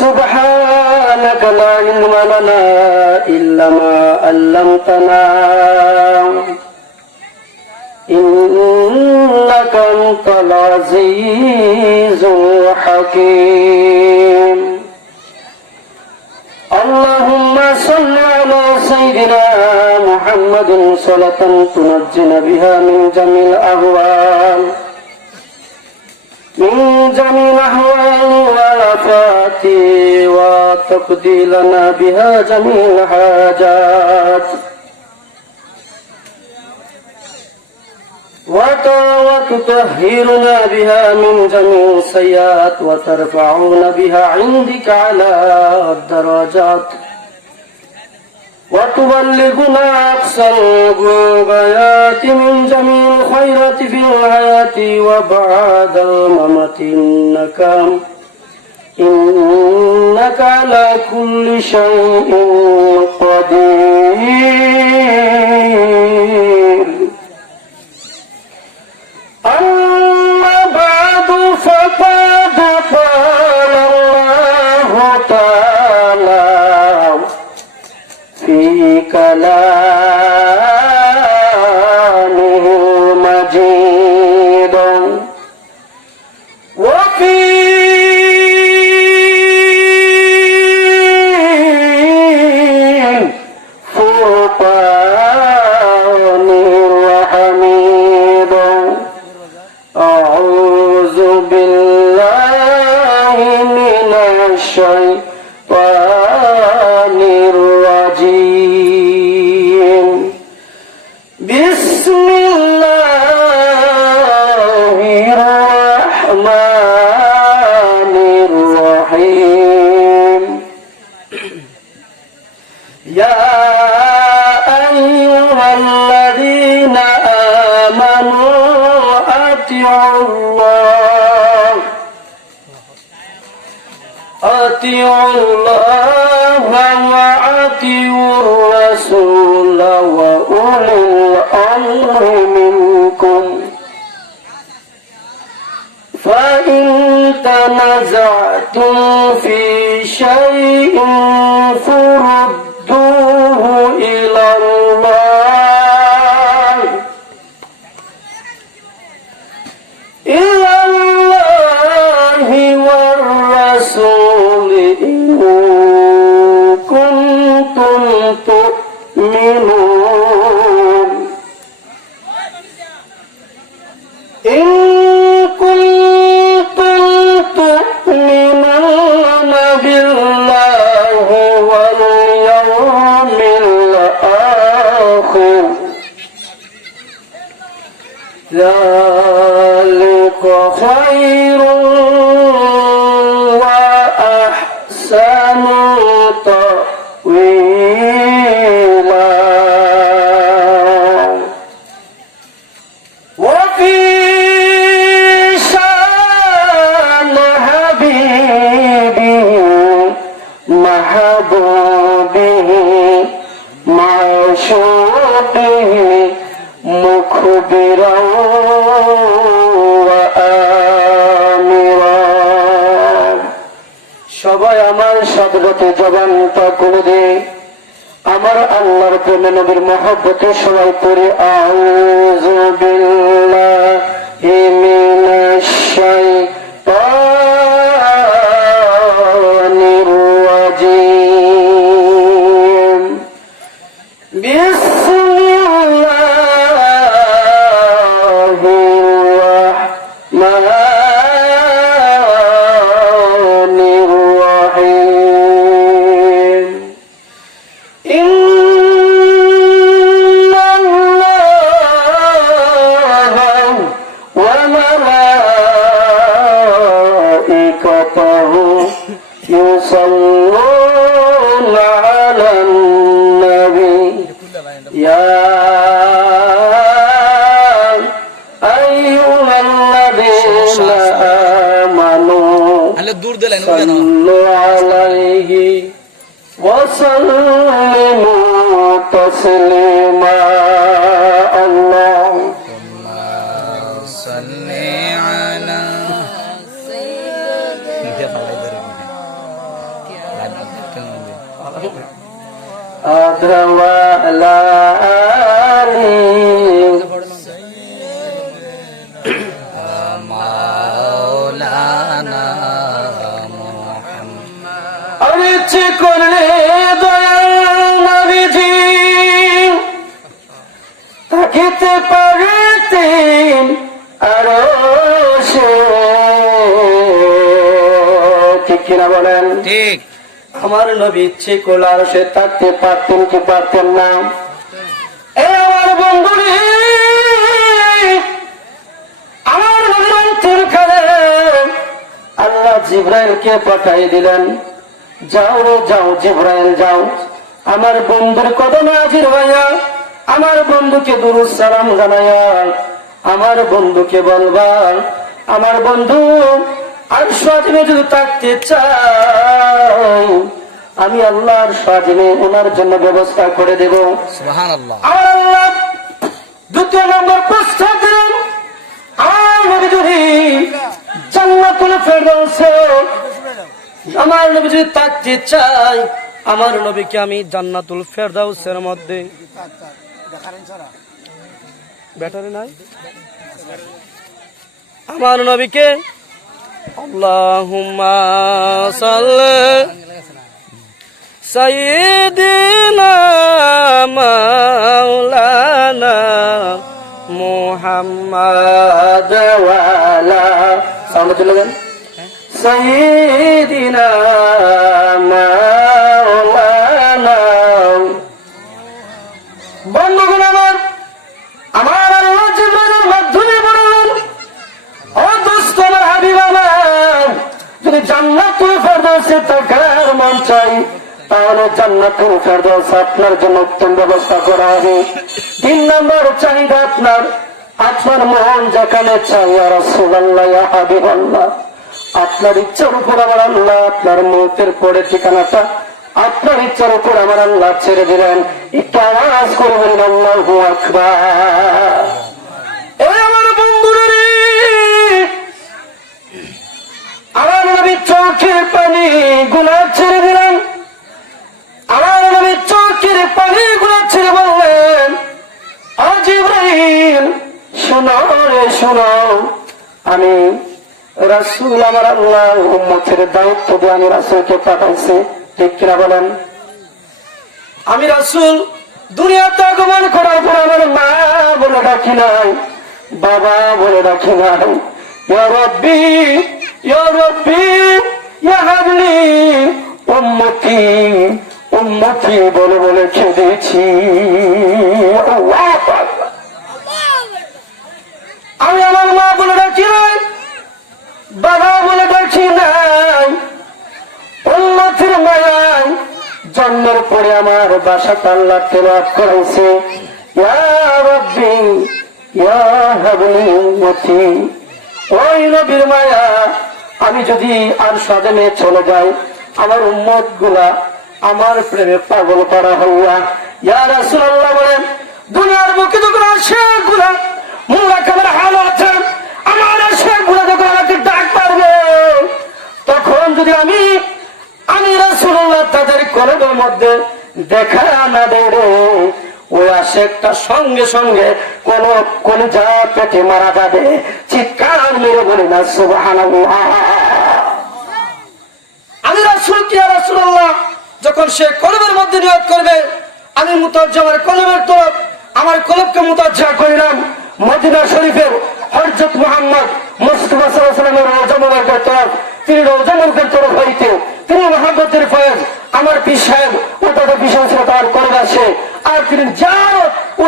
سبحانك لا علم لنا إلا ما علمتنا إنك أنت العزيز الحكيم اللهم صل على سيدنا محمد صلاة تنجنا بها من جميع الأهوال والآفات وتقضي لنا بها جميع الحاجات وتطهرنا بها من جميع السيئات وترفعنا بها عندك على الدرجات وتبلغنا أقصى الغايات من جميع الخيرات في الحياة وبعد الممات إنك على كل شيء قدير أما بعد فقد قال الله تعالى في كلامه المجيد وفي فرقان الحميد أعوذ بالله من الشيطان الرجيم بسم الله الرحمن الرحيم يا أيها الذين آمنوا أطيعوا الله وأطيعوا الرسول وأولي الأمر منكم فإن تنازعتم في شيء فردوه إلى الله والرسول إن كنتم تؤمنون بالله واليوم الآخر ذلك خير وأحسن تأويلا وفي شان حبيبه محبوبه معشوقه مخبرا সবাই আমার সাথে জবানটা করে দে আমার আল্লাহর প্রেমে নবীর মহব্বতে সবাই পড়ে আউযু বিল্লাহি মিনাশ শাইতানির রাজীম বিসমিল্লাহির রাহমানির রহিম ইন্নাল্লাহা ওয়া মালাইকাতাহু ইউসাল্লুনা আলান নবী ইয়া আইয়ুহাল্লাযীনা আমানু সাল্লু আলাইহি ওয়া সাল্লিমু তাসলিমা আল্লাহুম্মা সাল্লি আলা وعلى آله مولانا محمد আমি ইচ্ছে করলে দয়াল নবীজি থাকিতে পারিতেন আরো ঠিক কিনা বলেন? ঠিক। আমার নবী ইচ্ছে করলে আরো সে থাকতে পারতেন কি পারতেন না? এই আমার বন্ধুরে, আমার নবীর অন্তরখানে আল্লাহ জিবরাইলকে পাঠিয়ে দিলেন, যাও রে যাও জিবরাইল যাও, আমার বন্ধুর কদমে হাজির হইয়া আমার বন্ধুকে দুরূদ সালাম জানাইয়া আমার বন্ধুকে বলবা, আমার বন্ধু আর স্বাধীনে যদি থাকতে চাই আমি আল্লাহর স্বাধীনে ওনার জন্য ব্যবস্থা করে দেব। সুবহানাল্লাহ। আমার আল্লাহ দ্বিতীয় নম্বর প্রস্তাব দিলেন, আমার নবী যদি জান্নাতুল ফেরদাউসে আমার নবী যদি থাকতে চাই আমার নবীকে আমি জান্নাতুল ফেরদাউসের মধ্যে ব্যাটারি নাই আমার নবীকে আল্লাহুম্মা সাল্লি সাইয়্যিদিনা মাওলানা মুহাম্মাদ ওয়া আলা সাউন্ড চলে গেল সাইয়্যিদিনা মাওলানা। বন্ধুগণ আমার আল্লাহ জিবরাইলের মাধ্যমে বললেন, ও দোস্ত আমার হাবিব আমার, যদি জান্নাতুল ফেরদাউসে থাকার মন চাই তাহলে জান্নাতুল ফেরদাউস আপনার জন্য উত্তম ব্যবস্থা করা হবে। 3 নম্বর চাহিদা আপনার মন যেখানে চাই ইয়া রাসূলুল্লাহ ইয়া হাবিবাল্লাহ, আপনার ইচ্ছার উপর আমার আল্লাহ আপনার মৌতের পরে ঠিকানাটা আপনার ইচ্ছার উপর আমার আল্লাহ ছেড়ে দিলেন। একটু আওয়াজ করে বলুন আল্লাহু আকবার। এই আমার বন্ধুরা রে, আমার নবী চোখের পানি গুলা ছেড়ে দিলেন, আমার নবী চোখের পানি গুলা ছেড়ে বললেন, ও জিবরাইল শোনো রে শোনো, আমি রাসূল আমার আল্লাহ উম্মতের দায়িত্ব দিয়ে আমি রাসূলকে পাঠাইছি, ঠিক কিনা বলেন? আমি রাসূল দুনিয়াতে আগমন করার পর আমার মা বলে ডাকি নাই, বাবা বলে ডাকি নাই, ইয়া রাব্বি ইয়া রাব্বি ইয়া হাবলি উম্মতি উম্মতি বলে বলে খেয়েছি। আমি আমার মা বলে ডাকি নাই, বাবা বলে ডাকি নাই, উম্মতের মায়ায় জন্মের পরে আমার বাসাটা আল্লাহ তেলাওয়াত করাইছে, ইয়া রাব্বি ইয়া হাবলি উম্মতি। ওই নবীর মায়া আমি যদি আর সাজনে চলে যাই আমার উম্মত গুলা আমার প্রেমে পাগল করা হইয়া, ইয়া রাসূলুল্লাহ বলেন, দুনিয়ার বুকে যখন আশিক গুলা মোরা খাবার হাল আছে, আমার আশিক গুলা যখন আমাকে ডাক পারবে তখন যদি আমি রাসূলুল্লাহ তাদের কলবের মধ্যে দেখা না দেয় রে, ওই আশিকটা সঙ্গে সঙ্গে কোন কলিজা পেটে মারা যাবে। চিৎকার মেরে বলি না সুবহানাল্লাহ। আমি রাসূল কি রাসূলুল্লাহ যখন সে কলবের মধ্যে নিয়ত করবে, আমি মুতাজ্জা আমার কলবের তরফ আমার কলবকে মুতাজ্জা করিলাম মদিনা শরীফের হযরত মুহাম্মদ মুস্তাফা সাল্লাল্লাহু আলাইহি ওয়াসাল্লামের রওজা মুবারকের তরফ, তিনি রওজা মুবারকের তরফ হইতে তিনি মহব্বতের ফয়েজ আমার পীর সাহেব ও তাদের বিশেষ তার করে আসে, আর তিনি জিয়ারত ও